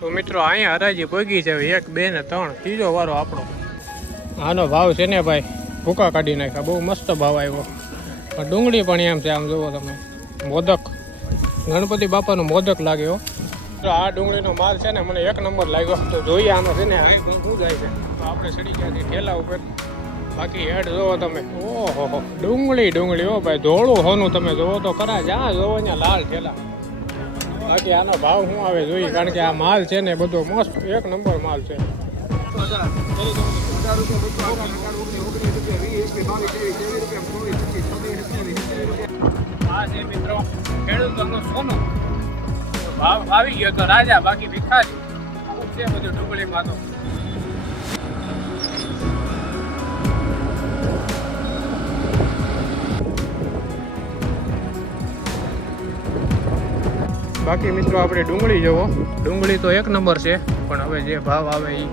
તો મિત્રો અહીંયા હરાજી ભોગી છે 1, 2 ને 3 ત્રીજો વારો આપણો. આનો ભાવ છે ને ભાઈ ભૂકા કાઢી નાખ્યા, બહુ મસ્ત ભાવ આવ્યો. પણ ડુંગળી પણ એમ છે, આમ જુઓ તમે, મોદક, ગણપતિ બાપાનો મોદક લાગ્યો. તો આ ડુંગળીનો માલ છે ને મને 1 નંબર લાગ્યો. તો જોઈએ આનો છે ને શું જાય છે. તો આપણે ચડી ગયા છીએ ઠેલા ઉપર. બાકી હેડ જોવો તમે, ઓહો ડુંગળી હો ભાઈ, ધોળું હોનું તમે જોવો તો ખરા, જ્યાં જોવો ત્યાં લાલ ઠેલા. બાકી આનો ભાવ શું આવે જોઈએ, કારણ કે આ માલ છે ને બધો મસ્ત 1 નંબર માલ છે. આ છે મિત્રો ખેડૂતોનું સોનું. ભાવ આવી ગયો તો રાજા, બાકી ભિખારી. આવું છે બધું ડુંગળીમાં તો. બાકી મિત્રો આપણે ડુંગળી જુઓ, ડુંગળી તો 1 નંબર છે, પણ હવે જે ભાવ આવે એ.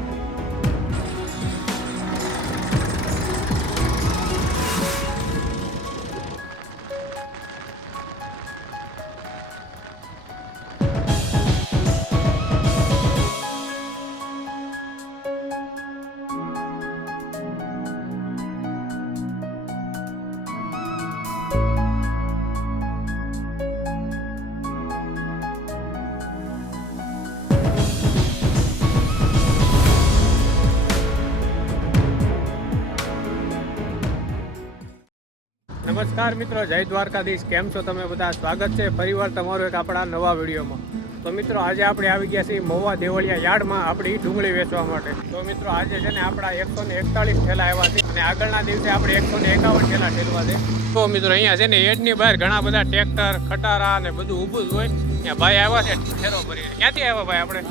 નમસ્કાર મિત્રો, જય દ્વારકાધીશ. કેમ છો તમે બધા? સ્વાગત છે ફરીવાર તમારું એક આપણા નવા વિડીયોમાં. તો મિત્રો આજે આપણે આવી ગયા છીએ મહુવા દેવળિયા યાર્ડમાં આપણી ડુંગળી વેચવા માટે. તો મિત્રો આજે છે ને આપણા 141 ઠેલા આવ્યા છે અને આગળના દિવસે આપણે 151 ઠેલા ઠેલવા છે. તો મિત્રો અહીંયા છે ને યાર્ડની બહાર ઘણા બધા ટ્રેક્ટર, ખટારા અને બધું ઊભું જ હોય. ત્યાં ભાઈ આવ્યા છે ઠેરો ભરીને. ક્યાંથી આવ્યા ભાઈ? આપણે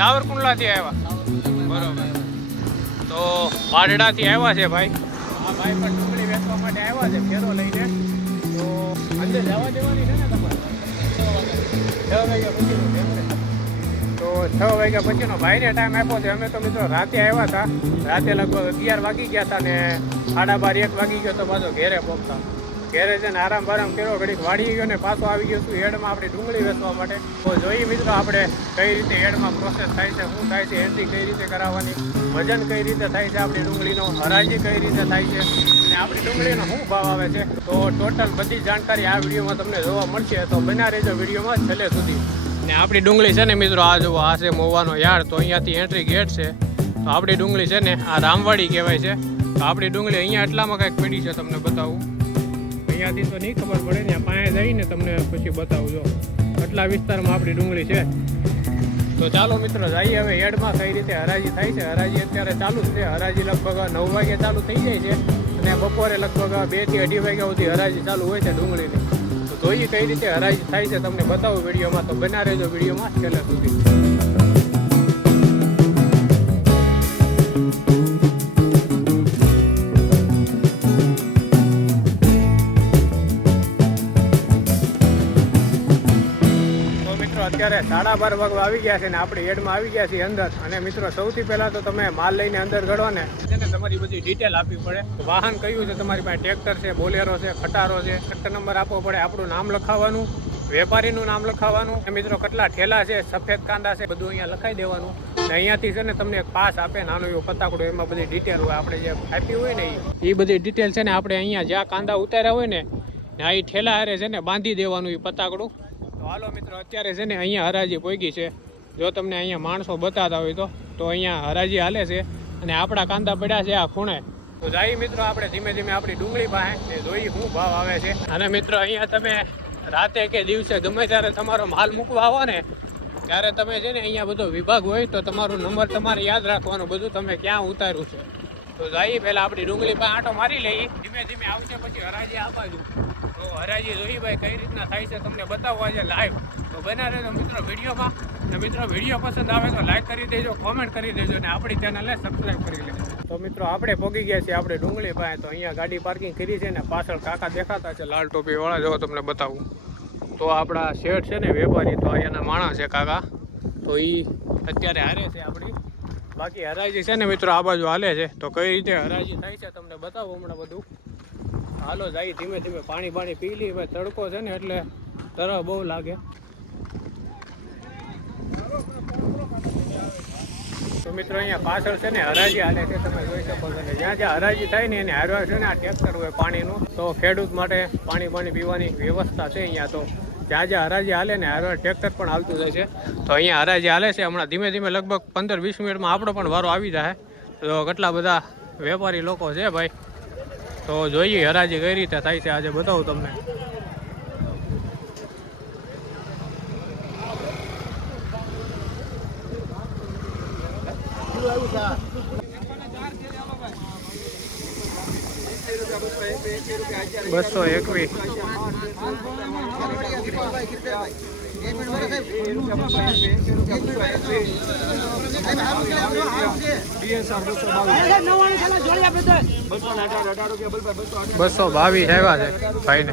સાવરકુંડલાથી આવ્યા. બરોબર. તો બારડાથી આવ્યા છે ભાઈ. આ ભાઈ પણ ડુંગળી વેચવા માટે આવ્યા છે ફેરો લઈને. તો અંદર જવા દેવાની છે ને તમારે 6 વાગ્યા પછીનો છે. તો 6 વાગ્યા પછીનો ભાઈને ટાઈમ આપ્યો છે. અમે તો મિત્રો રાતે આવ્યા હતા, રાતે લગભગ 11 વાગી ગયા હતા ને 12:30 1 વાગી ગયો તો પાછો ઘેરે પહોંચતા. ઘેરે છે ને આરામ કર્યો, ઘડીક વાળી ગયો ને પાછો આવી ગયો છું હેડમાં આપણી ડુંગળી વેચવા માટે. તો જોઈએ મિત્રો આપણે કઈ રીતે હેડમાં પ્રોસેસ થાય છે, શું થાય છે, એન્ટ્રી કઈ રીતે કરાવવાની, વજન કઈ રીતે થાય છે આપણી ડુંગળીનો, હરાજી કઈ રીતે થાય છે અને આપણી ડુંગળીનો શું ભાવ આવે છે. તો ટોટલ બધી જાણકારી આ વિડીયોમાં તમને જોવા મળશે. તો બના રહેજો વિડીયોમાં છેલ્લે સુધી. ને આપણી ડુંગળી છે ને મિત્રો આ જુઓ, આ છે મહુવાનો યાર્ડ. તો અહીંયાથી એન્ટ્રી ગેટ છે. તો આપણી ડુંગળી છે ને આ રામવાડી કહેવાય છે. તો આપણી ડુંગળી અહીંયા એટલામાં કંઈક પડી છે, તમને બતાવું. અહીંયાથી તો નહીં ખબર પડે ને, પાસે જઈને તમને પછી બતાવજો. આટલા વિસ્તારમાં આપણી ડુંગળી છે. તો ચાલો મિત્રો જઈએ હવે યાર્ડમાં કઈ રીતે હરાજી થાય છે. હરાજી અત્યારે ચાલુ જ છે. હરાજી લગભગ 9 વાગે ચાલુ થઈ જાય છે અને બપોરે લગભગ 2 થી 2:30 વાગ્યા સુધી હરાજી ચાલુ હોય છે ડુંગળીની. તો જોઈએ કઈ રીતે હરાજી થાય છે, તમને બતાવું વિડીયોમાં. તો બના રહેજો વિડીયોમાં છેલ્લે સુધી. અત્યારે 12:30 વાગવા આવી ગયા છે ને આપણે હેડમાં આવી ગયા છીએ અંદર. અને મિત્રો સૌથી પહેલા તો તમે માલ લઈને અંદર ગળો ને તેને તમારી બધી ડિટેલ આપવી પડે. વાહન કયું છે તમારી પાસે, ટ્રેક્ટર છે, બોલેરો છે, ખટારો છે, ટ્રેક્ટર નંબર આપવો પડે, આપણું નામ લખાવવાનું, વેપારીનું નામ લખાવવાનું, મિત્રો કેટલા ઠેલા છે, સફેદ કાંદા છે, બધું અહીંયા લખાઈ દેવાનું. ને અહીંયાથી છે ને તમને એક પાસ આપે, નાનો એવો પતાકડો, એમાં બધી ડિટેલ હોય. આપણે જે આપી હોય ને એ બધી ડિટેલ છે ને આપણે અહીંયા જ્યાં કાંદા ઉતાર્યા હોય ને આ ઠેલા હારે છે ને બાંધી દેવાનું એ પતાકડું. તો હાલો મિત્રો અત્યારે છે ને અહીંયા હરાજી પહોંચી છે. જો તમને અહીંયા માણસો બતાતા હોય તો અહીંયા હરાજી હાલે છે અને આપણા કાંદા પડ્યા છે આ ખૂણે. તો જાય મિત્રો આપણે ધીમે ધીમે આપણી ડુંગળી પાસે જોઈ શું ભાવ આવે છે. અને મિત્રો અહીંયા તમે રાતે કે દિવસે ગમે ત્યારે તમારો માલ મૂકવા આવો ને ત્યારે તમે છે ને અહીંયા બધો વિભાગ હોય તો તમારો નંબર તમારે યાદ રાખવાનો, બધું તમે ક્યાં ઉતાર્યું છે. તો જઈએ પહેલાં આપણી ડુંગળી પાસે આંટો મારી લઈએ, ધીમે ધીમે આવશે પછી હરાજી આપાજુ. તો હરાજી જોઈ ભાઈ કઈ રીતના થાય છે તમને બતાવવા છે લાઈવ. તો બના રહેજો મિત્રો વિડીયોમાં. અને મિત્રો વિડીયો પસંદ આવે તો લાઈક કરી દેજો, કોમેન્ટ કરી દેજો અને આપણી ચેનલને સબસ્ક્રાઈબ કરી લેજો. તો મિત્રો આપણે પહોંચી ગયા છીએ આપણે ડુંગળી પાસે. તો અહીંયા ગાડી પાર્કિંગ કરી છે ને પાછળ કાકા દેખાતા છે લાલ ટોપી વાળા, જો તમને બતાવું. તો આપણા શેઠ છે ને વેપારી, તો અહીંયાના માણસ છે કાકા. તો એ અત્યારે હારે છે આપણી. બાકી હરાજી છે ને મિત્રો આ બાજુ હાલે છે. તો કઈ રીતે હરાજી થાય છે તમને બતાવું હમણાં બધું. હાલો જાય ધીમે ધીમે, પાણી પી લઈએ. ભાઈ તડકો છે ને એટલે તરફ બહુ લાગે. તો મિત્રો અહીંયા પાછળ છે ને હરાજી હાલે છે, તમે જોઈ શકો છો. અને જ્યાં જ્યાં હરાજી થાય ને એને હારવા છે ને આ ટ્રેક્ટર હોય પાણીનું, તો ખેડૂત માટે પાણી પીવાની વ્યવસ્થા છે અહીંયા. તો જ્યાં જ્યાં હરાજી હાલે ને હારવા ટ્રેક્ટર પણ હાલતું જાય છે. તો અહીંયા હરાજી હાલે છે. હમણાં ધીમે ધીમે લગભગ 15-20 મિનિટમાં આપણો પણ વારો આવી જાય. તો કેટલા બધા વેપારી લોકો છે ભાઈ. તો જોઈએ હરાજી કઈ રીતે થાય છે આજે બતાવું તમને. બસો 21 222 આવ્યા છે ભાઈ ને.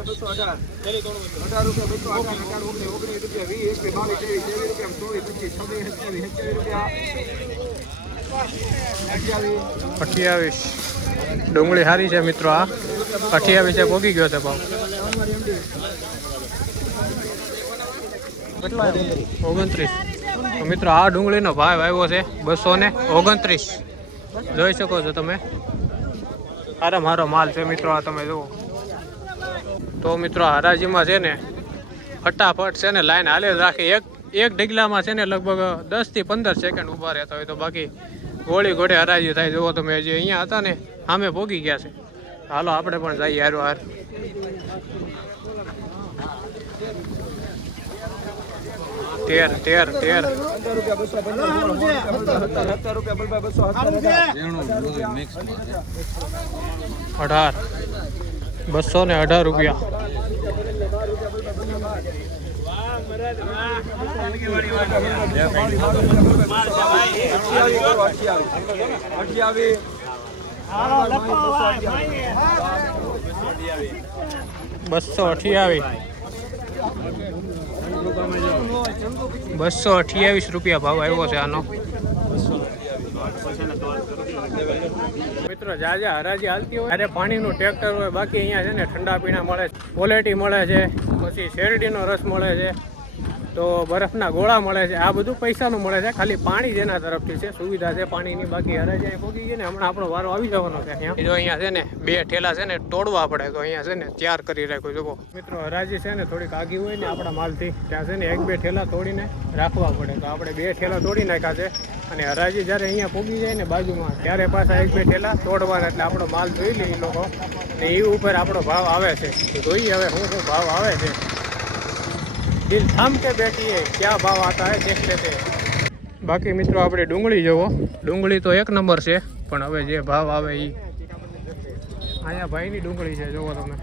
₹28 ડુંગળી સારી છે મિત્રો. આ 28 પોગી ગયો છે ભાવ. 29 મિત્રો આ ડુંગળીનો ભાવ આવ્યો છે 229. જોઈ શકો છો તમે. મારો માલ છે મિત્રો. આ તમે જુઓ. તો મિત્રો હરાજીમાં છે ને ફટાફટ છે ને લાઈન હાલે રાખી. એક ઢગલામાં છે ને લગભગ 10 થી 15 સેકન્ડ ઊભા રહેતા હોય. તો બાકી ગોળી ઘોડે હરાજી થાય. જુઓ તમે જે અહીંયા હતા ને સામે પોગી ગયા છે. હાલો આપણે પણ જઈએ હારો હાર. તેર 218 રૂપિયા. ₹228 ભાવ આવ્યો છે આનો. મિત્રો જ્યાં હરાજી હાલતી હોય ત્યારે પાણીનું ટ્રેક્ટર હોય. બાકી અહીંયા છે ને ઠંડા પીણા મળે છે, ક્વોલિટી મળે છે, પછી શેરડીનો રસ મળે છે, તો બરફના ગોળા મળે છે. આ બધું પૈસાનું મળે છે. ખાલી પાણી જ એના તરફથી છે, સુવિધા છે પાણીની. બાકી હરાજી પહોંચી ગઈ ને હમણાં આપણો વારો આવી જવાનો છે. અહીંયા જો અહીંયા છે ને 2 ઠેલા છે ને તોડવા પડે. તો અહીંયા છે ને તૈયાર કરી રાખ્યું. જુઓ મિત્રો હરાજી છે ને થોડીક આગી હોય ને આપણા માલથી, ત્યાં છે ને 1-2 ઠેલા તોડીને રાખવા પડે. તો આપણે 2 ઠેલા તોડી નાખ્યા છે. અને હરાજી જ્યારે અહીંયા પૂગી જાય ને બાજુમાં ત્યારે પાછા 1-2 ઠેલા તોડવાના. એટલે આપણો માલ જોઈ લે એ લોકો ને એ ઉપર આપણો ભાવ આવે છે. તો જોઈએ હવે શું ભાવ આવે છે. દિલ થામ કે બેઠી હે, ક્યાં ભાવ આતા હે દેખ લેતે. બાકી મિત્રો આપણે ડુંગળી જુઓ. ડુંગળી તો 1 નંબર છે. પણ હવે જે ભાવ આવે એ અહીંયા ભાઈની ડુંગળી છે. જુઓ તમે.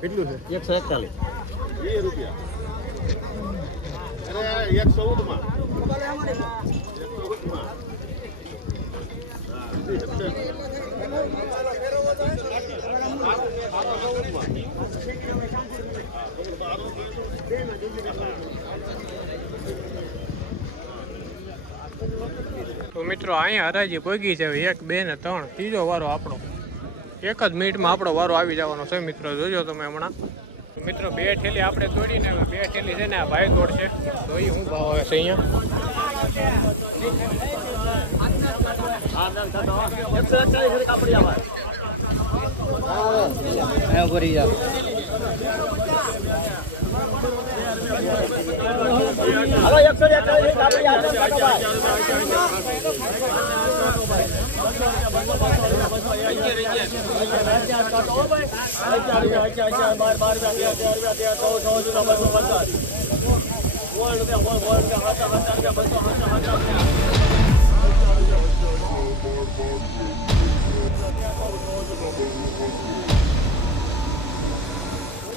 કેટલું છે? 141 રૂપિયા. 114 માં. તો મિત્રો અહીંયા હરાજી પગી છે 1, 2 ને 3 ત્રીજો વારો આપણો. 1 જ મિનિટમાં આપણો વારો આવી જવાનો છે મિત્રો. જોજો તમે હમણાં. તો મિત્રો 2 ઠેલી આપણે તોડીને 2 ઠેલી છે ને આ ભાઈ તોડશે. તો એ શું ભાવ આવે છે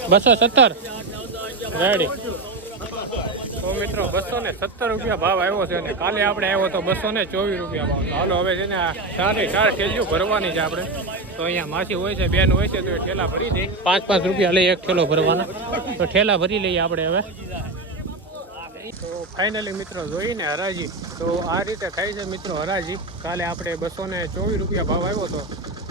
₹270 રેડી. તો મિત્રો 270 રૂપિયા ભાવ આવ્યો છે. અને કાલે આપણે આવ્યો તો 224 રૂપિયા ભાવ. તો હાલો હવે છે ને આ 4 ઠેલીઓ ભરવાની છે આપણે. તો અહીંયા માસી હોય છે, બેન હોય છે, તો એ ઠેલા ભરી દે. 5-5 રૂપિયા લઈ એક ઠેલો ભરવાના. તો ઠેલા ભરી લઈએ આપણે હવે. તો ફાઇનલી મિત્રો જોઈને હરાજી. તો આ રીતે થાય છે મિત્રો હરાજી. કાલે આપણે 224 રૂપિયા ભાવ આવ્યો હતો.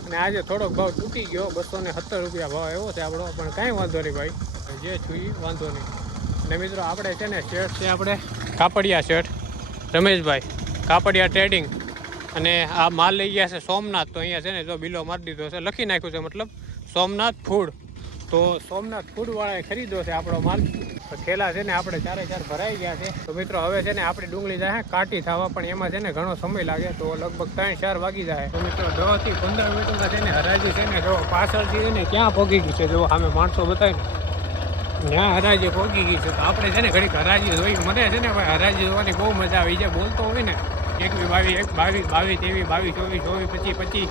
અને આજે થોડોક ભાવ તૂટી ગયો. 270 રૂપિયા ભાવ આવ્યો છે આપણો. પણ કાંઈ વાંધો નહીં ભાઈ, જે છું એ વાંધો નહીં. અને મિત્રો આપણે છે ને શેઠ છે આપણે કાપડિયા શેઠ રમેશભાઈ કાપડિયા ટ્રેડિંગ, અને આ માલ લઈ ગયા છે સોમનાથ. તો અહીંયા છે ને જો બિલો મારી દીધો છે, લખી નાખ્યું છે મતલબ સોમનાથ ફૂડ. તો સોમનાથ ફૂડવાળાએ ખરીદ્યો છે આપણો માલ. તો થેલા છે ને આપણે 4 ભરાઈ ગયા છે. તો મિત્રો હવે છે ને આપણી ડુંગળી જાય કાટી થવા, પણ એમાં છે ને ઘણો સમય લાગે. તો લગભગ 3-4 વાગી જાય. તો મિત્રો 10 થી 15 મિનિટમાં છે ને હરાજી છે ને જો પાછળથી છે ને ક્યાં પહોંચી ગઈ છે, જો સામે માણસો બતાવીને ત્યાં હરાજી પહોંચી ગઈ છે. તો આપણે છે ને ઘડીક હરાજી જોઈ. મને છે ને ભાઈ હરાજી જોવાની બહુ મજા આવી જાય. બોલતો હોય ને 21, 22, 23, 22, 24, 25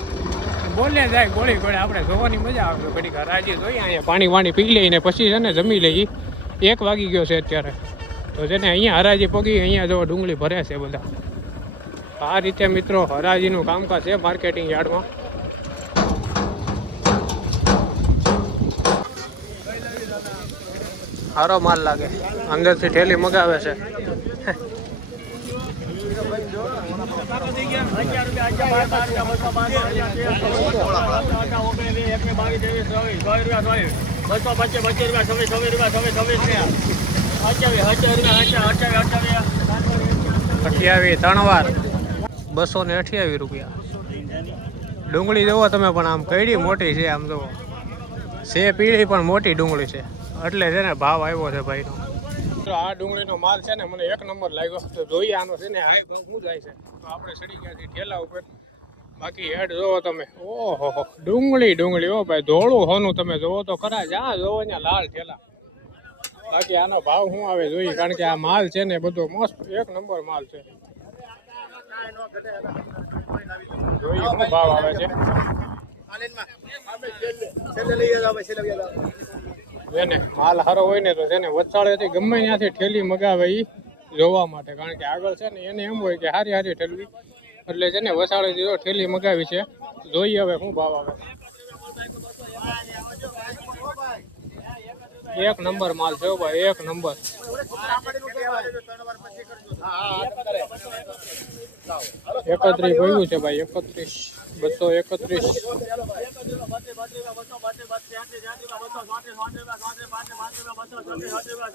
બોલે જાય ગોળી ગોળે. આપણે જોવાની મજા આવે. ઘડીક હરાજી જોઈએ, અહીંયા પાણી પી લઈને પછી છે ને જમી લઈએ. 1 વાગી ગયો છે અત્યારે. તો છે ને અહીંયા હરાજી પગી, અહીંયા જો ડુંગળી ભરે છે બધા. આ રીતે મિત્રો હરાજીનું કામકાજ છે માર્કેટિંગ યાર્ડમાં. સારો માલ લાગે, અંદરથી ઠેલી મગાવે છે. ₹28 3 વાર 228 રૂપિયા. ડુંગળી જોવો તમે પણ આમ કઈડી મોટી છે. આમ જોવો છે પીળી પણ મોટી ડુંગળી છે, એટલે છે ને ભાવ આવ્યો છે ભાઈનો. આ ડુંગળીનો માલ છે ને મને 1 નંબર લાગ્યો. તો જોઈએ આનો છે ને હાઈ શું જાય છે. તો આપણે ચડી ગયા છીએ ઠેલા ઉપર. બાકી હેડ જોવો તમે, ઓહો ડુંગળી ઓ ભાઈ, ધોળું હોનું તમે જોવો તો ખરા. જ્યાં જોવો ત્યાં લાલ ઠેલા. બાકી આનો ભાવ શું આવે જોઈએ, કારણ કે આ માલ છે ને બધો મસ્ત 1 નંબર માલ છે. જોઈએ શું ભાવ આવે છે. જેને માલ સારો હોય ને તો તેને વચાળેથી ગમે ત્યાંથી ઠેલી મગાવે એ જોવા માટે, કારણ કે આગળ છે ને એને એમ હોય કે હારી ઠેલવી, એટલે છે ને વસાળેથી જો ઠેલી મગાવી છે. જોઈએ હવે શું ભાવ આવે. 1 નંબર માલ છે ભાઈ, 1 નંબર. 31 કહ્યું છે ભાઈ, 31, 231.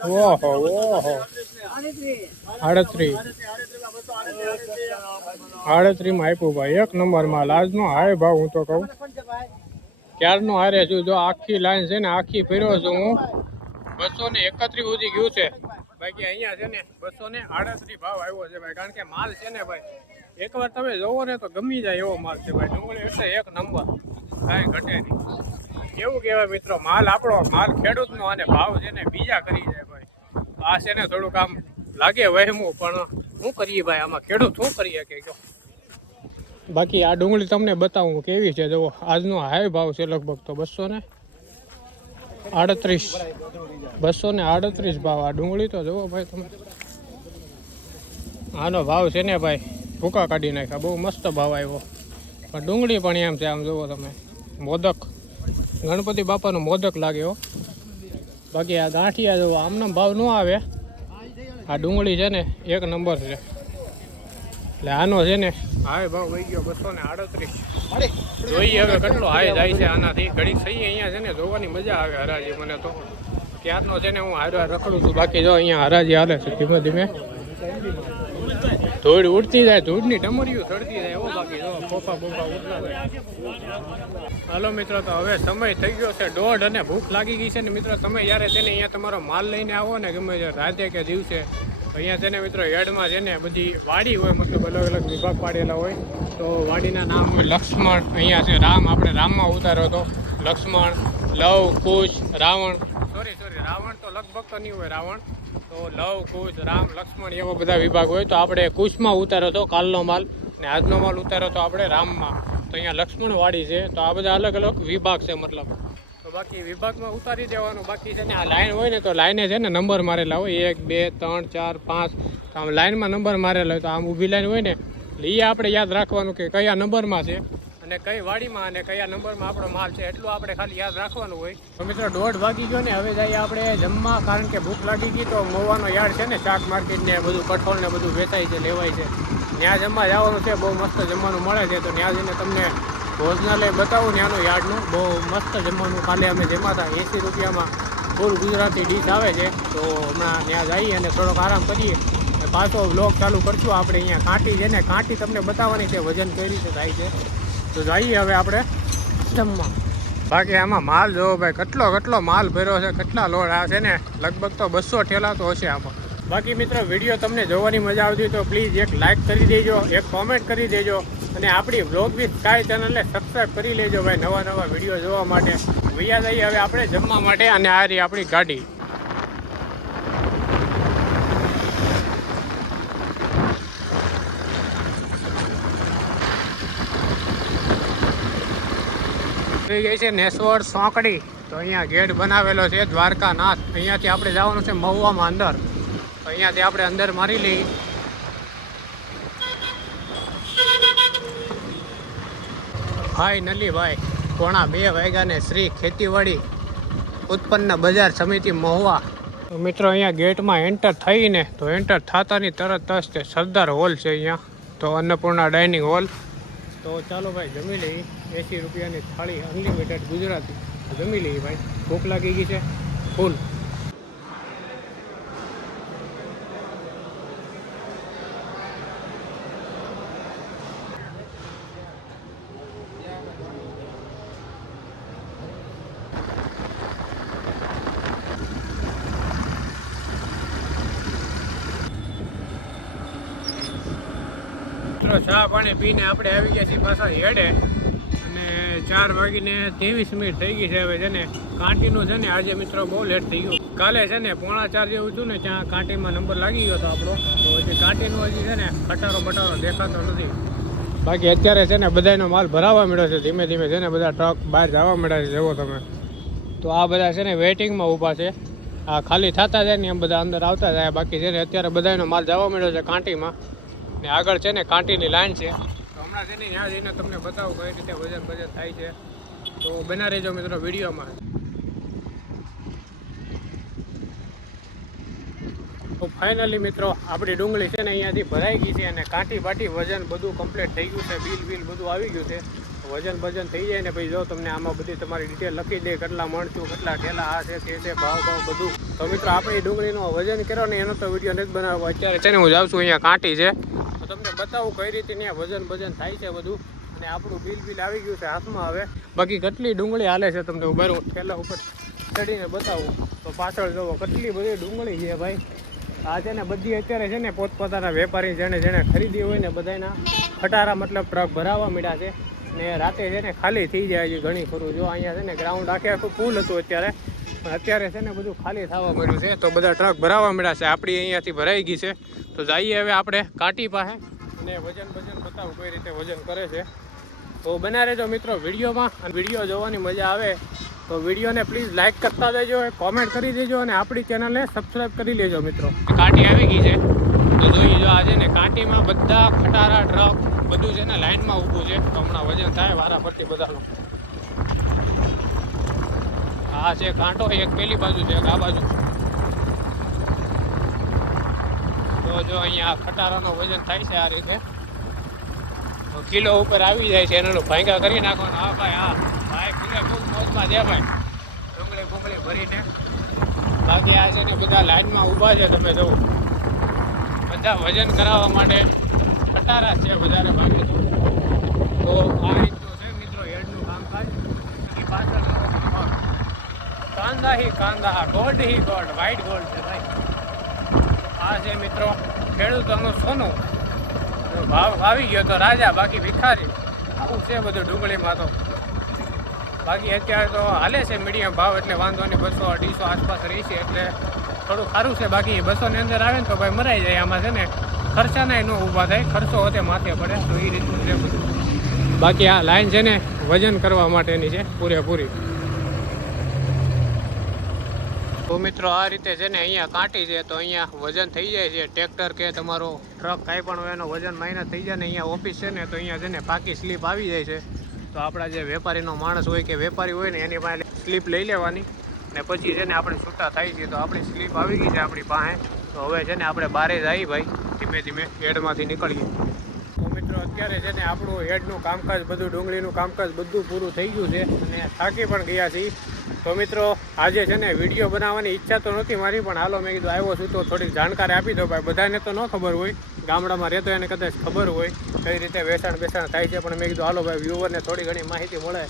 ઓહો 38 માં આપ્યું ભાઈ, 1 નંબર માલ. આજનો હાઈ ભાવ હું તો કહું, ક્યારનો હારે છું. જો આખી લાઈન છે ને આખી ફેર્યો છું હું, 231 સુધી ગયું છે. બાકી અહીંયા છે ને 238 ભાવ આવ્યો છે ભાઈ, કારણ કે માલ છે ને ભાઈ એકવાર તમે જોવો ને તો ગમી જાય એવો માલ છે ભાઈ. ડુંગળી એટલે 1 નંબર, કાંઈ ઘટે નહીં. કેવું કહેવાય મિત્રો, માલ આપણો, માલ ખેડૂતનો, અને ભાવ છે ને બીજા કરી જાય ભાઈ. આ છે ને થોડુંક આમ લાગે વહેમું, પણ શું કરીએ ભાઈ, આમાં ખેડૂત શું કરીએ કે કહો. બાકી આ ડુંગળી તમને બતાવું કેવી છે. જુઓ આજનો હાઈ ભાવ છે લગભગ તો 238 ભાવ આ ડુંગળી. તો જુઓ ભાઈ તમે, આનો ભાવ છે ને ભાઈ ભૂકા કાઢી નાખ્યા. બહુ મસ્ત ભાવ આવ્યો. પણ ડુંગળી પણ એમ છે, આમ જુઓ તમે, મોદક, ગણપતિ બાપાનો મોદક લાગે હો. બાકી આ ગાંઠિયા જુઓ, આમનો ભાવ ન આવે. આ ડુંગળી છે ને 1 નંબર છે. એટલે આનો છે ને હાઈ ભાવ વહી ગયો 238. જોઈએ હવે કેટલો હાઈ જાય છે આનાથી. ઘડીક થઈ અહીંયા છે ને જોવાની મજા આવે હરાજી. મને તો ત્યારનો છે ને હું હારો રખડું છું. બાકી જો અહીંયા હરાજી હાલે છે ધીમે ધીમે. ધૂળ ઉડતી જાય, ધૂળની ટમરીઓ ચડતી જાય એવો. બાકી જો પોપા ઉડતા જાય. હાલો મિત્રો, તો હવે સમય થઈ ગયો છે 1:30 અને ભૂખ લાગી ગઈ છે ને મિત્રો. તમે જ્યારે છે ને અહીંયા તમારો માલ લઈને આવો ને, ગમે તે રાતે કે દિવસે, અહીંયા છે ને મિત્રો યાર્ડમાં છે ને બધી વાડી હોય, મતલબ અલગ વિભાગ પાડેલા હોય. તો વાડીના નામ હોય લક્ષ્મણ, અહીંયા છે રામ, આપણે રામમાં ઉતાર્યો હતો. લક્ષ્મણ, લવ, કુશ, રાવણ, સોરી રાવણ તો લગભગ તો નહીં હોય રાવણ. તો લવ, કુશ, રામ, લક્ષ્મણ એવા બધા વિભાગ હોય. તો આપણે કુશમાં ઉતાર્યો હતો કાલનો માલ, ને આજનો માલ ઉતાર્યો હતો આપણે રામમાં. તો અહીંયા લક્ષ્મણ વાડી છે. તો આ બધા અલગ અલગ વિભાગ છે મતલબ. તો બાકી વિભાગમાં ઉતારી દેવાનું. બાકી છે ને આ લાઈન હોય ને, તો લાઈને છે ને નંબર મારેલા હોય 1, 2, 3, 4, 5. તો આમ લાઈનમાં નંબર મારેલા હોય. તો આમ ઊભી લાઈન હોય ને, એટલે એ આપણે યાદ રાખવાનું કે કયા નંબરમાં છે અને કઈ વાડીમાં અને કયા નંબરમાં આપણો માલ છે, એટલું આપણે ખાલી યાદ રાખવાનું હોય. તો મિત્રો 1:30 વાગી ગયો ને, હવે જઈએ આપણે જમવા, કારણ કે ભૂખ લાગી ગઈ. તો મોવાનો યાર્ડ છે ને, શાક માર્કેટ ને બધું, કઠોળ ને બધું વેચાય છે, લેવાય છે. ત્યાં જમવા જવાનું છે. બહુ મસ્ત જમવાનું મળે છે. તો ત્યાં જઈને તમને ભોજનાલય બતાવું ત્યાંનું યાર્ડનું. બહુ મસ્ત જમવાનું. કાલે અમે જમ્યા હતા 80 રૂપિયામાં ફૂલ ગુજરાતી ડીશ આવે છે. તો હમણાં ત્યાં જઈએ અને થોડોક આરામ કરીએ અને પાછો વ્લોગ ચાલુ કરશું. આપણે અહીંયા કાંટી છે ને કાંટી તમને બતાવવાની છે વજન કઈ રીતે થાય છે. તો જઈએ હવે આપણે જમવા. બાકી આમાં માલ જોવો ભાઈ, કેટલો માલ ભર્યો છે, કેટલા લોડ આવે છે ને, લગભગ તો 200 ઠેલા તો હશે આમાં. બાકી મિત્રો વિડીયો તમને જોવાની મજા આવતી તો પ્લીઝ એક લાઇક કરી દેજો, એક કોમેન્ટ કરી દેજો અને આપણી વ્લોગ વિથ સ્કાય ચેનલને સબસ્ક્રાઈબ કરી લેજો ભાઈ, નવા વિડીયો જોવા માટે. વૈયા જઈએ હવે આપણે જમવા માટે અને આ રહી આપણી ગાડી. થઈ ગઈ છે નેસવડ સોંકડી. તો અહીંયા ગેટ બનાવેલો છે દ્વારકાનાથ. અહીંયાથી આપણે જવાનું છે મહુવામાં અંદર. તો અહીંયાથી આપણે અંદર મારી લઈ. ફાઇનલી ભાઈ 1:30 વાગ્યાને શ્રી ખેતીવાડી ઉત્પન્ન બજાર સમિતિ મહુવા. તો મિત્રો અહીંયા ગેટમાં એન્ટર થઈને તો એન્ટર થતાની તરત જ તે સરદાર હોલ છે અહીંયા. તો અન્નપૂર્ણા ડાઇનિંગ હોલ. તો ચાલો ભાઈ જમી લઈએ. 80 રૂપિયાની થાળી અનલિમિટેડ ગુજરાતી. જમી લઈએ ભાઈ, ભૂખ લાગી ગઈ છે ફૂલ. ચા પાણી પીને આપણે આવી ગયા છીએ પાછા હેડે અને 4:23 થઈ ગઈ છે. હવે છે ને કાંટીનું છે ને આજે મિત્રો બહુ લેટ થઈ ગયું. કાલે છે ને 3:45 જેવું છું ને ત્યાં કાંટીમાં નંબર લાગી ગયો હતો આપણો. તો હજી કાંટીનું હજી છે ને ખટારો બટારો દેખાતો નથી. બાકી અત્યારે છે ને બધાનો માલ ભરાવા મળ્યો છે. ધીમે ધીમે છે ને બધા ટ્રક બહાર જવા મળ્યા છે જુઓ તમે. તો આ બધા છે ને વેઇટિંગમાં ઊભા છે. આ ખાલી થતા જાય ને એમ બધા અંદર આવતા જાય. બાકી છે ને અત્યારે બધાનો માલ જવા મળ્યો છે કાંટીમાં. ને આગળ છે ને કાંટીની લાઈન છે. તો હમણાં છે ને ત્યાં જઈને તમને બતાવું કઈ રીતે વજન થાય છે. તો બના રહેજો મિત્રો વિડીયોમાં. તો ફાઇનલી મિત્રો આપણી ડુંગળી છે ને અહીંયાથી ભરાઈ ગઈ છે અને કાંટી બાટી વજન બધું કમ્પ્લીટ થઈ ગયું છે. બિલ બધું આવી ગયું છે. વજન થઈ જાય ને પછી જો તમને આમાં બધી તમારી ડિટેલ લખી દે, કેટલા મણચું, કેટલા ઠેલા, આ છે તે છે, ભાવ બધું. તો મિત્રો આપણી ડુંગળીનું વજન કરો ને એનો તો વિડીયો નથી બનાવવો. અત્યારે છે ને હું જાઉં છું અહીંયા કાંટી છે તો તમને બતાવું કઈ રીતે ત્યાં વજન થાય છે બધું. અને આપણું બિલ આવી ગયું છે હાથમાં હવે. બાકી કેટલી ડુંગળી હાલે છે તમને ઉભા હું ઠેલા ઉપર ચડીને બતાવું. તો પાછળ જોવો કેટલી બધી ડુંગળી છે ભાઈ. આ છે ને બધી અત્યારે છે ને પોતપોતાના વેપારી જેણે ખરીદી હોય ને બધાના ખટારા મતલબ ટ્રક ભરાવા મળ્યા છે. ને રાતે છે ને ખાલી થઈ જાય છે ઘણી ખરું. જો અહીંયા છે ને ગ્રાઉન્ડ આખું ફૂલ હતું અત્યારે, પણ અત્યારે છે ને બધું ખાલી થવા મળ્યું છે. તો બધા ટ્રક ભરાવા મળ્યા છે. આપણી અહીંયાથી ભરાઈ ગઈ છે. તો જઈએ હવે આપણે કાંટી પાસે અને વજન બતાવું કઈ રીતે વજન કરે છે. તો બના રહેજો મિત્રો વિડીયોમાં. અને વિડીયો જોવાની મજા આવે તો વિડીયોને પ્લીઝ લાઇક કરતા દેજો, કોમેન્ટ કરી દેજો અને આપણી ચેનલને સબસ્ક્રાઈબ કરી લેજો મિત્રો. કાંટી આવી ગઈ છે તો જોઈએ જો આજે ને કાંટીમાં બધા ખટારા ટ્રક બધું છે ને લાઈનમાં ઊભું છે. તો હમણાં વજન થાય વારા ફરતી બધાનું. આ છે કાંટો, એક પેલી બાજુ છે, એક આ બાજુ. તો જો અહીંયા ખટારાનો વજન થાય છે આ રીતે. તો કિલો ઉપર આવી જાય છે. એનો ભાંગા કરી નાખવાનો. હા ભાઈ, હા ભાઈ પૂરેપૂર મોજમાં છે ભાઈ, ડુંગળી ભરીને. બાકી આ છે ને બધા લાઈનમાં ઊભા છે. તમે જુઓ બધા વજન કરાવવા માટે ખટારા છે વધારે ભાગે. તો આ રીતનું છે મિત્રો હેડનું કામકાજ. એની પાછળ કાંદા ગોલ્ડ વ્હાઈટ ગોલ્ડ છે ભાઈ. આ છે મિત્રો ખેડૂતોનું સોનું. ભાવ આવી ગયો તો રાજા, બાકી ભિખારી. આવું છે બધું ડુંગળીમાં. તો બાકી અત્યારે તો હાલે છે મીડિયમ ભાવ, એટલે વાંધો નહીં. 200-250 આસપાસ રહી છે એટલે થોડું સારું છે. બાકી 200 ની અંદર આવે ને તો ભાઈ મરાઈ જાય. આમાં છે ને ખર્ચાના ન ઊભા થાય, ખર્ચો હોતે માથે પડે. તો એ રીતનું છે બધું. બાકી આ લાઈન છે ને વજન કરવા માટેની છે પૂરેપૂરી. તો મિત્રો આ રીતે છે ને અહીંયા કાંટી છે. તો અહીંયા વજન થઈ જાય છે. ટ્રેક્ટર કે તમારો ટ્રક કાંઈ પણ હોય એનો વજન માઇનસ થઈ જાય ને. અહીંયા ઓફિસ છે ને તો અહીંયા છે ને પાકી સ્લીપ આવી જાય છે. તો આપણા જે વેપારીનો માણસ હોય કે વેપારી હોય ને એની પાસે સ્લીપ લઈ લેવાની ને પછી છે ને આપણે છૂટા થાય છે. તો આપણી સ્લીપ આવી ગઈ છે આપણી પાસે. તો હવે છે ને આપણે બહાર જ આવી ભાઈ, ધીમે હેડમાંથી નીકળીએ. તો મિત્રો અત્યારે છે ને આપણું હેડનું કામકાજ બધું, ડુંગળીનું કામકાજ બધું પૂરું થઈ ગયું છે અને થાકી પણ ગયા છીએ. તો મિત્રો આજે છે ને વિડીયો બનાવવાની ઈચ્છા તો નહોતી મારી, પણ હાલો મેં કીધું આવ્યો છું તો થોડીક જાણકારી આપી દો ભાઈ. બધાને તો ન ખબર હોય, ગામડામાં રહેતો એને કદાચ ખબર હોય કઈ રીતે વેચાણ થાય છે, પણ મેં કીધું હાલો ભાઈ વ્યુવરને થોડી ઘણી માહિતી મળે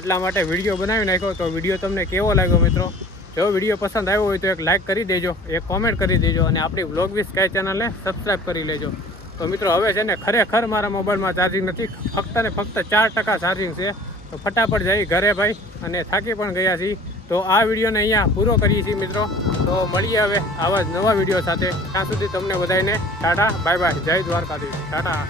એટલા માટે વિડીયો બનાવી નાખ્યો. તો વિડીયો તમને કેવો લાગ્યો મિત્રો? જો વિડીયો પસંદ આવ્યો હોય તો એક લાઇક કરી દેજો, એક કોમેન્ટ કરી દેજો અને આપણી વ્લોગ વિથ સ્કાય ચેનલને સબસ્ક્રાઈબ કરી લેજો. તો મિત્રો હવે છે ને ખરેખર મારા મોબાઈલમાં ચાર્જિંગ નથી, ફક્ત ને ફક્ત 4% ચાર્જિંગ છે. તો ફટાફટ જઈ ઘરે ભાઈ, અને થાકી પણ ગયા છીએ. તો આ વિડીયોને અહીંયા પૂરો કરીએ છીએ મિત્રો. તો મળીએ હવે આવા જ નવા વિડીયો સાથે. ત્યાં સુધી તમને બધાને ટાટા બાય બાય, જય દ્વારકાધીશ, ટાટા.